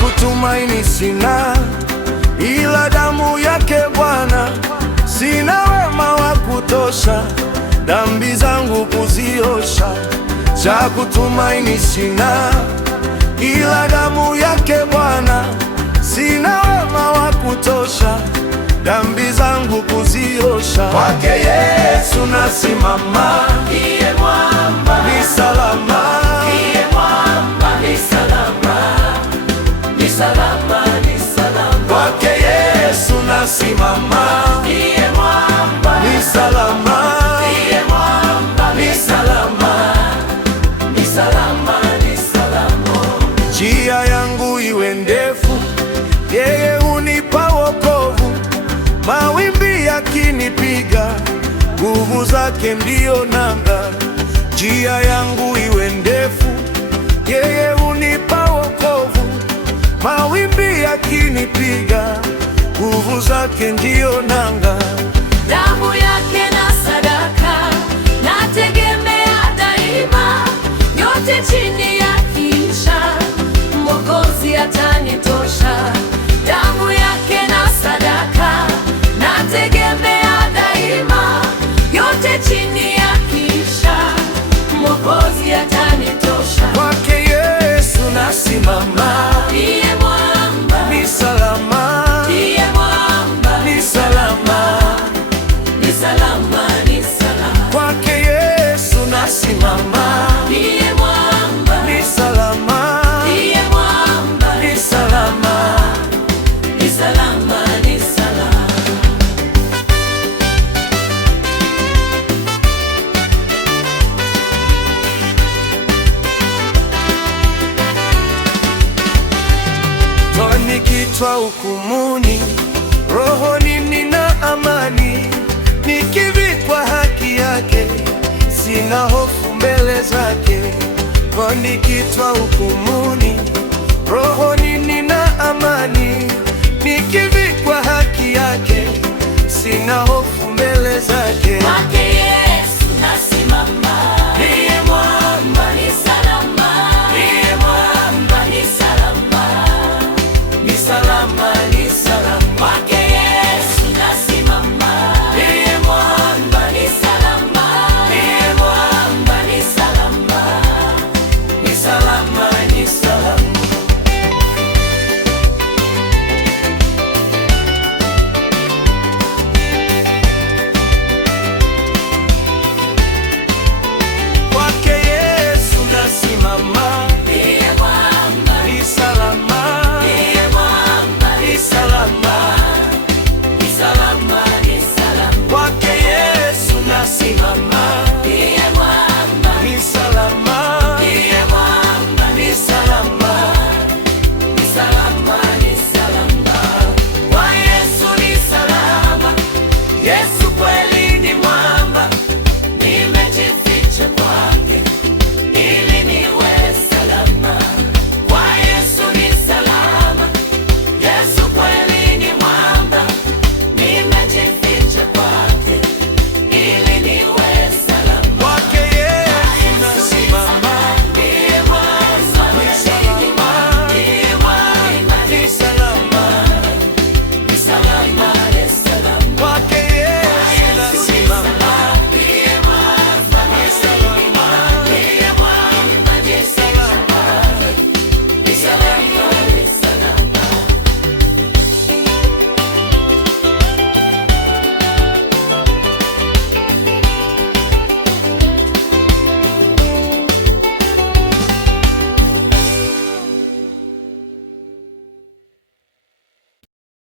kutumaini sina, ila damu yake Bwana. Sina wema wa kutosha, dhambi zangu kuziosha. Cha kutumaini sina, ila damu yake Bwana. Sina wema wa kutosha, dhambi zangu kuziosha. Kwake Yesu nasimama, Ndiye mwamba, ni salama. Ndiye mwamba, ni salama, ni salama, ni salama. Kwake Yesu nasimama, Ndiye mwamba, ni salama. Ndiye mwamba, ni salama, ni salama, ni salama. Njia yangu iwe ndefu, yeye hunipa wokovu. Mawimbi yakinipiga, nguvu zake ndiyo nanga. Njia yangu iwe ndefu, yeye hunipa wokovu. Mawimbi yakinipiga, nguvu zake ndiyo nanga. Damu yake na sadaka nategemea daima, yote chini ya kisha Mwokozi atanitosha. Damu yake na sadaka nategemea daima, yote chini ya kisha Mwokozi atanitosha. Kwake Yesu nasimama, Ndiye mwamba, ni salama. ndiye mwamba, Ni salama. ni salama, ni salama. Kwake Yesu nasimama, Ndiye mwamba, ni salama. ndiye mwamba, Ni salama. ni salama, ni salama. Nikitwa hukumuni, rohoni nina amani. Nikivikwa haki yake, sina hofu mbele zake. Nikitwa hukumuni, rohoni nina amani. Nikivikwa haki yake, sina hofu mbele zake. Kwake Yesu nasimama.